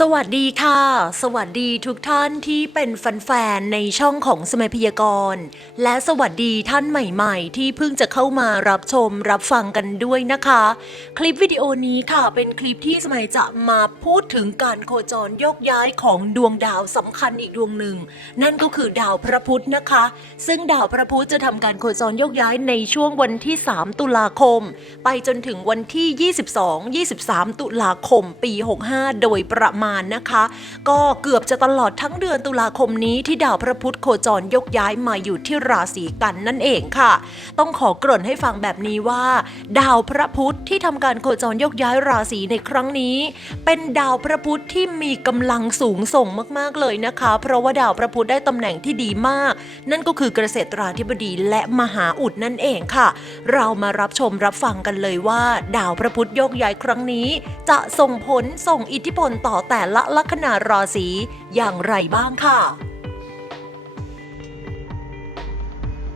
สวัสดีค่ะ สวัสดีทุกท่านที่เป็นแฟนๆในช่องของสมัยพยากรณ์และสวัสดีท่านใหม่ๆ ที่เพิ่งจะเข้ามารับชมรับฟังกันด้วยนะคะ คลิปวิดีโอนี้ค่ะเป็นคลิปที่สมัยจะมาพูดถึงการโคจรโยกย้ายของดวงดาวสำคัญอีกดวงหนึ่ง นั่นก็คือดาวพระพุธนะคะ ซึ่งดาวพระพุธจะทำการโคจรโยกย้ายในช่วงวันที่ 3 ตุลาคม ไปจนถึงวันที่ 22-23 ตุลาคม ปี 65 โดยประมาณนะคะ ก็เกือบจะตลอดทั้งเดือนตุลาคมนี้ที่ดาวพระพุธโคจรยกย้ายมาอยู่ที่ราศีกันนั่นเองค่ะ ต้องขอเกริ่นให้ฟังแบบนี้ว่า ดาวพระพุธที่ทำการโคจรยกย้ายราศีในครั้งนี้ เป็นดาวพระพุธที่มีกำลังสูงส่งมาก ๆเลยนะคะ เพราะว่าดาวพระพุธได้ตำแหน่งที่ดีมาก นั่นก็คือเกษตราธิบดีและมหาอุดนั่นเองค่ะ เรามารับชมรับฟังกันเลยว่า ดาวพระพุธยกย้ายครั้งนี้ จะส่งผลส่งอิทธิพลต่อแต่ละลัคนาราศีอย่างไรบ้างค่ะ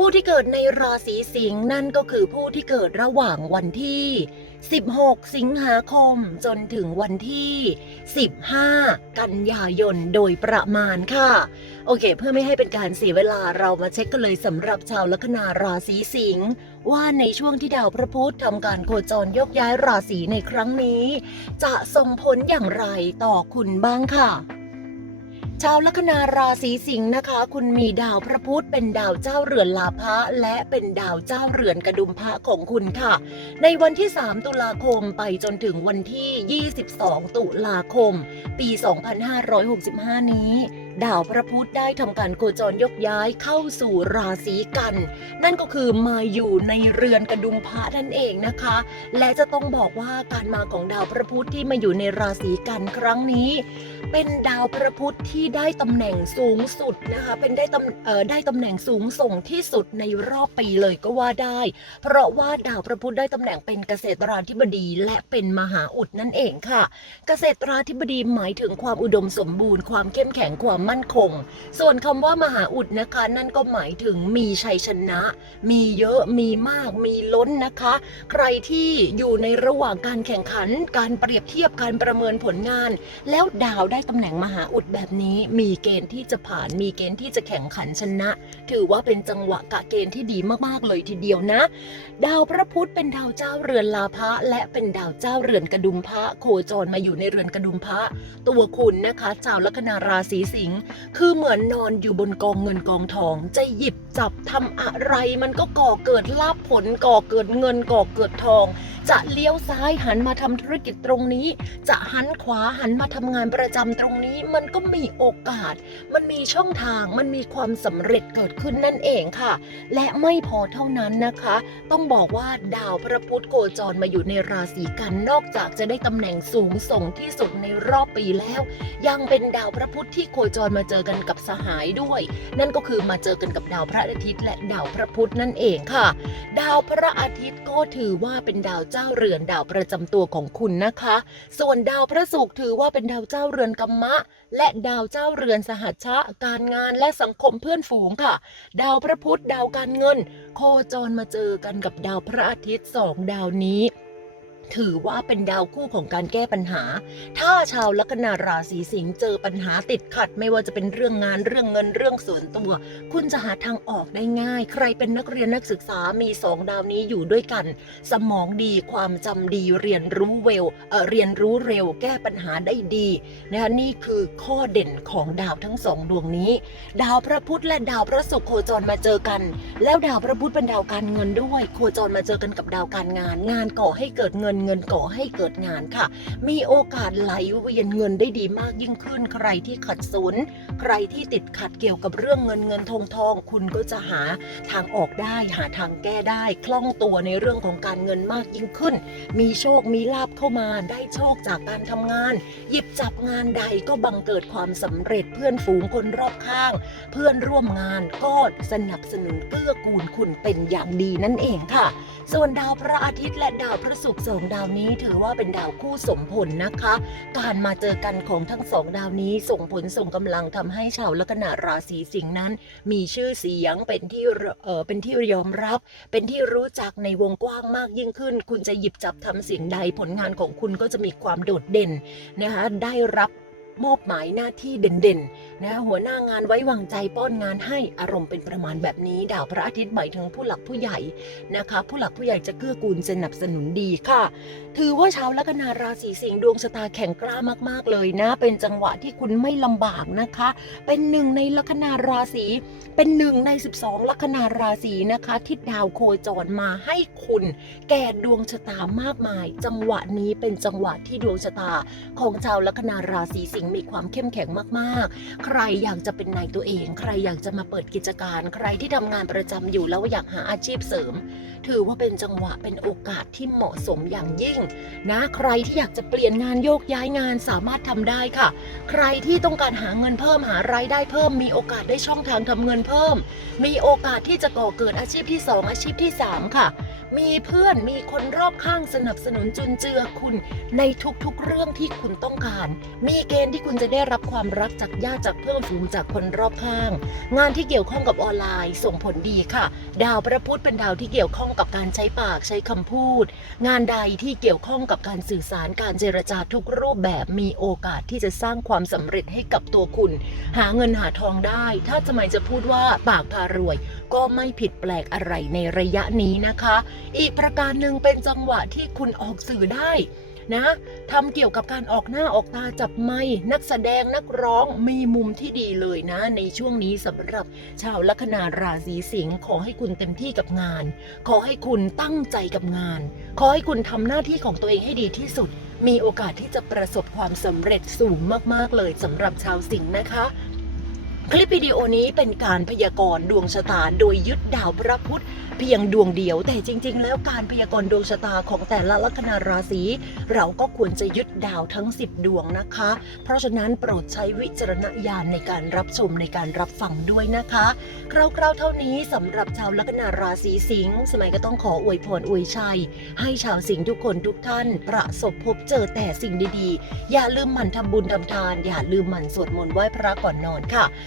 ผู้ที่เกิดในราศีสิงห์นั่นก็คือผู้ที่เกิดระหว่างวันที่ 16 สิงหาคมจนถึงวันที่ 15 กันยายนโดยประมาณค่ะ โอเค เพื่อไม่ให้เป็นการเสียเวลาเรามาเช็คกันเลยสำหรับชาวลัคนาราศีสิงห์ว่าในช่วงที่ดาวพระพุธทำการโคจรยกย้ายราศีในครั้งนี้ จะส่งผลอย่างไรต่อคุณบ้างค่ะ ชาวลัคนาราศีสิงห์นะคะ คุณมีดาวพระพุธเป็นดาวเจ้าเรือนลาภะและเป็นดาวเจ้าเรือนกระดุมพระของคุณค่ะ ในวันที่ 3 ตุลาคมไปจนถึงวันที่ 22 ตุลาคม ปี 2565 นี้ ดาวพระพุธได้ทำการโคจรยกย้ายเข้าสู่ราศีกัน นั่นก็คือมาอยู่ในเรือนกระดุมพระนั่นเองนะคะ และจะต้องบอกว่าการมาของดาวพระพุธที่มาอยู่ในราศีกันครั้งนี้ เป็นดาวพระพุธที่ได้ตำแหน่งสูงสุดนะคะเป็นได้ตำเอ่อได้ตำแหน่งสูงส่งที่สุดในรอบปีเลยก็ว่าได้ เพราะว่าดาวพระพุธได้ตำแหน่งเป็นเกษตราธิบดีและเป็นมหาอุดนั่นเองค่ะ เกษตราธิบดีหมายถึงความอุดมสมบูรณ์ความเข้มแข็งความมั่นคง ส่วนคำว่ามหาอุดนะคะ นั่นก็หมายถึงมีชัยชนะ มีเยอะมีมากมีล้นนะคะ ใครที่อยู่ในระหว่างการแข่งขัน การเปรียบเทียบการประเมินผลงาน แล้วดาวได้ตำแหน่งมหาอุดแบบนี้มีเกณฑ์ที่จะผ่านมีเกณฑ์ที่จะแข่งขันชนะ ถือว่าเป็นจังหวะกะเกณฑ์ที่ดีมากๆเลยทีเดียวนะ ดาวพระพุธเป็นดาวเจ้าเรือนลาภะและเป็นดาวเจ้าเรือนกระดุมพระโคจรมาอยู่ในเรือนกระดุมพระตัวคุณนะคะชาวลัคนาราศีสิงห์คือเหมือนนอนอยู่บนกองเงินกองทอง จะหยิบจับทำอะไร มันก็ก่อเกิดลาภผลก่อเกิดเงินก่อเกิดทอง จะเลี้ยวซ้ายหันมาทำธุรกิจตรงนี้ จะหันขวาหันมาทำงานประจำตรงนี้ มันก็มีโอกาส มันมีช่องทาง มันมีความสำเร็จเกิดขึ้นนั่นเองค่ะ และไม่พอเท่านั้นนะคะ ต้องบอกว่าดาวพระพุธโคจรมาอยู่ในราศีกันนอกจากจะได้ตำแหน่งสูงส่งที่สุดในรอบปีแล้ว ยังเป็นดาวพระพุธที่โคจรมาเจอกันกับสหายด้วย นั่นก็คือมาเจอกันกับดาวพระอาทิตย์ และดาวพระพุธนั่นเองค่ะ ดาวพระอาทิตย์ก็ถือว่าเป็นดาวเจ้าเรือนดาวประจำตัวของคุณนะคะ ส่วนดาวพระศุกร์ถือว่าเป็นดาวเจ้าเรือนกัมมะ และดาวเจ้าเรือนสหัชชะ การงานและสังคมเพื่อนฝูงค่ะ ดาวพระพุธดาวการเงิน โคจรมาเจอกันกับดาวพระอาทิตย์สองดาวนี้ ถือว่าเป็นดาวคู่ของการแก้ปัญหา ถ้าชาวลัคนาราศีสิงห์เจอปัญหาติดขัด ไม่ว่าจะเป็นเรื่องงานเรื่องเงินเรื่องส่วนตัว คุณจะหาทางออกได้ง่าย ใครเป็นนักเรียนนักศึกษามีสองดาวนี้อยู่ด้วยกัน สมองดีความจำดีเรียนรู้เร็วเเรียนรู้เร็ว แก้ปัญหาได้ดีนะคะนี่คือข้อเด่นของดาวทั้งสองดวงนี้ ดาวพระพุธและดาวพระศุกร์โคจรมาเจอกัน แล้วดาวพระพุธเป็นดาวการเงินด้วย โคจรมาเจอกันกับดาวการงาน งานก่อให้เกิดเงินนเงินก่อให้เกิดงานค่ะ มีโอกาสไหลเวียนเงินได้ดีมากยิ่งขึ้น ใครที่ขัดสนใครที่ติดขัดเกี่ยวกับเรื่องเงินเงินทองทอง คุณก็จะหาทางออกได้หาทางแก้ได้ คล่องตัวในเรื่องของการเงินมากยิ่งขึ้น มีโชคมีลาบเข้ามาได้โชคจากการทำงาน หยิบจับงานใดก็บังเกิดความสำเร็จเพื่อนฝูงคนรอบข้าง เพื่อนร่วมงานก็สนับสนุนเกื้อกูลคุณเป็นอย่างดีนั่นเองค่ะ ส่วนดาวพระอาทิตย์และดาวพระศุกร์สองดาวนี้ถือว่าเป็นดาวคู่สมผลนะคะ การมาเจอกันของทั้งสองดาวนี้ส่งผลส่งกำลังทำให้ชาวลัคนาราศีสิงห์นั้น มีชื่อเสียงเป็นที่เออเป็นที่ยอมรับ เป็นที่รู้จักในวงกว้างมากยิ่งขึ้น คุณจะหยิบจับทำสิ่งใดผลงานของคุณก็จะมีความโดดเด่นนะคะได้รับ มอบหมายหน้าที่เด่นๆนะหัวหน้างานไว้วางใจป้อนงานให้อารมณ์เป็นประมาณแบบนี้ ดาวพระอาทิตย์หมายถึงผู้หลักผู้ใหญ่นะคะ ผู้หลักผู้ใหญ่จะเกื้อกูลสนับสนุนดีค่ะ ถือว่าชาวลัคนาราศีสิงห์ดวงชะตาแข็งกล้ามากๆเลยนะ เป็นจังหวะที่คุณไม่ลำบากนะคะ เป็นหนึ่งในลัคนาราศีเป็นหนึ่งใน 12 ลัคนาราศีนะคะ ที่ดาวโคจรมาให้คุณ แก่ดวงชะตามากมาย จังหวะนี้เป็นจังหวะที่ดวงชะตาของชาวลัคนาราศีสิงมีความเข้มแข็งมากๆ ใครอยากจะเป็นนายตัวเอง ใครอยากจะมาเปิดกิจการ ใครที่ทำงานประจำอยู่แล้วอยากหาอาชีพเสริม ถือว่าเป็นจังหวะเป็นโอกาสที่เหมาะสมอย่างยิ่ง นะ ใครที่อยากจะเปลี่ยนงานโยกย้ายงานสามารถทำได้ค่ะ ใครที่ต้องการหาเงินเพิ่มหารายได้เพิ่ม มีโอกาสได้ช่องทางทำเงินเพิ่ม มีโอกาสที่จะก่อเกิดอาชีพที่ 2 อาชีพที่ 3 ค่ะ มีเพื่อนมีคนรอบข้างสนับสนุนจุนเจือคุณในทุกๆ เรื่องที่คุณต้องการ มีเกณฑ์ที่คุณจะได้รับความรักจากญาติจากเพื่อนฝูงจากคนรอบข้าง งานที่เกี่ยวข้องกับออนไลน์ ส่งผลดีค่ะ ดาวพระพุธเป็นดาวที่เกี่ยวข้องกับการใช้ปากใช้คำพูด งานใดที่เกี่ยวข้องกับการสื่อสารการเจรจาทุกรูปแบบมีโอกาสที่จะสร้างความสำเร็จให้กับตัวคุณ หาเงินหาทองได้ ถ้าจะหมายจะพูดว่าปากพารวย ก็ไม่ผิดแปลกอะไรในระยะนี้นะคะอีกประการหนึ่งเป็นจังหวะที่คุณออกสื่อได้นะทำเกี่ยวกับการออกหน้าออกตาจับไม้นักแสดงนักร้องมีมุมที่ดีเลยนะ ในช่วงนี้สำหรับชาวลัคนาราศีสิงห์ขอให้คุณเต็มที่กับงาน ขอให้คุณตั้งใจกับงาน ขอให้คุณทำหน้าที่ของตัวเองให้ดีที่สุด มีโอกาสที่จะประสบความสำเร็จสูงมากๆเลยสำหรับชาวสิงห์นะคะ คลิปวิดีโอนี้เป็นการพยากรณ์ดวงชะตาโดยยึดดาวพระพุธเพียงดวงเดียว แต่จริง ๆ แล้วการพยากรณ์ดวงชะตาของแต่ละลัคนาราศีเราก็ควรจะยึดดาวทั้ง 10 ดวงนะคะ เพราะฉะนั้นโปรดใช้วิจารณญาณในการรับชมในการรับฟังด้วยนะคะคราวๆเท่านี้สำหรับชาวลัคนาราศีสิงห์สมัยก็ต้องขออวยพรอวยชัย ให้ชาวสิงห์ทุกคนทุกท่าน ประสบพบเจอแต่สิ่งดีๆ อย่าลืมหมั่นทำบุญทำทาน อย่าลืมหมั่นสวดมนต์ไหว้พระก่อนนอนค่ะ